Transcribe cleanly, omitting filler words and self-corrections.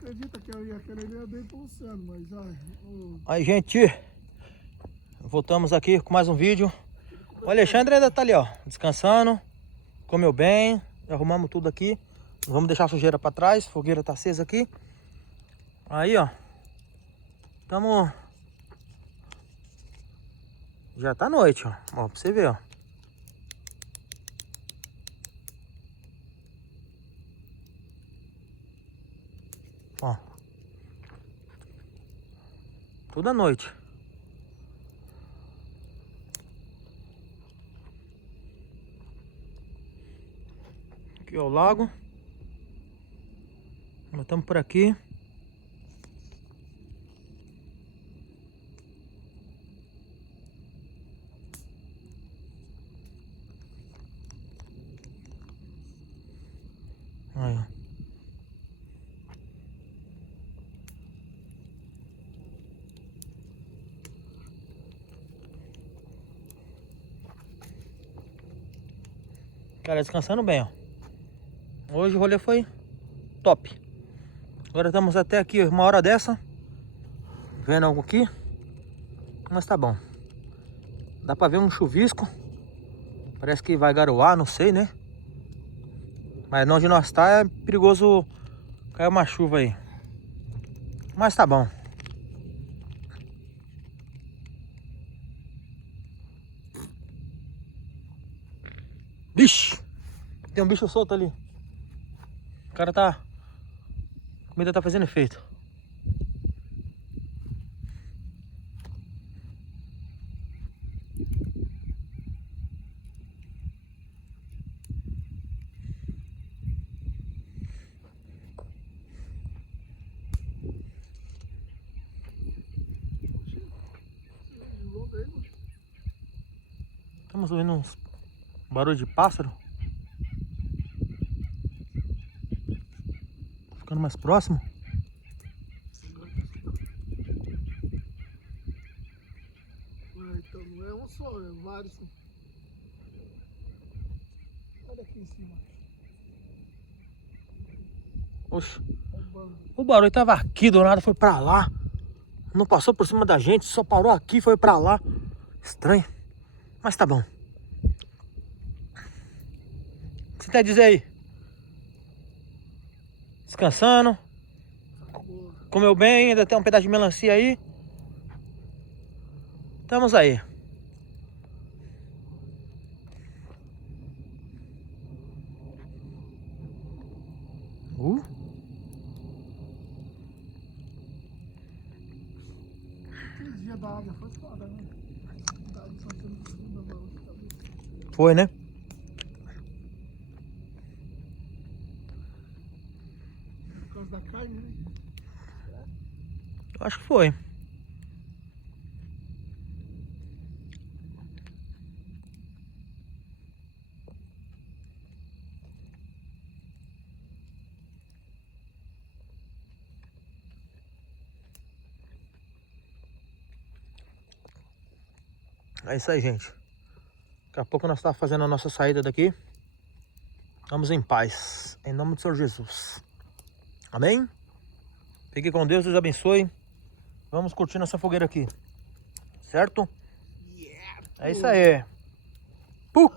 acredita que eu ia querer ir bem pro Luciano, mas ai... Aí, gente, voltamos aqui com mais um vídeo. O Alexandre ainda tá ali, ó, descansando. Comeu bem, arrumamos tudo aqui. Vamos deixar a sujeira pra trás, a fogueira tá acesa aqui. Aí, ó, tamo... Já tá noite, ó, pra você ver, ó. Ó. Tudo à noite. Aqui é o lago. Nós estamos por aqui. Aí, ó. Cara, descansando bem, ó. Hoje o rolê foi top. Agora estamos até aqui, uma hora dessa, vendo algo aqui. Mas tá bom. Dá pra ver um chuvisco. Parece que vai garoar, não sei, né? Mas onde nós tá é perigoso cair uma chuva aí. Mas tá bom. Vixe! Tem um bicho solto ali. O cara tá... A comida tá fazendo efeito. Estamos ouvindo uns barulho de pássaro. Ficando mais próximo. Então não é um só, é vários. Olha aqui em cima. Oxe. O barulho tava aqui, do nada foi pra lá. Não passou por cima da gente, só parou aqui e foi pra lá. Estranho. Mas tá bom. O que você quer dizer aí? Descansando. Comeu bem, ainda tem um pedaço de melancia aí. Estamos aí. Aquele dia da águia foi foda, né? Foi, né? Por causa da carne, né? Eu acho que foi. É isso aí, gente. Daqui a pouco nós estamos fazendo a nossa saída daqui. Vamos em paz. Em nome do Senhor Jesus. Amém? Fique com Deus, Deus abençoe. Vamos curtir nossa fogueira aqui. Certo? É isso aí. Puk!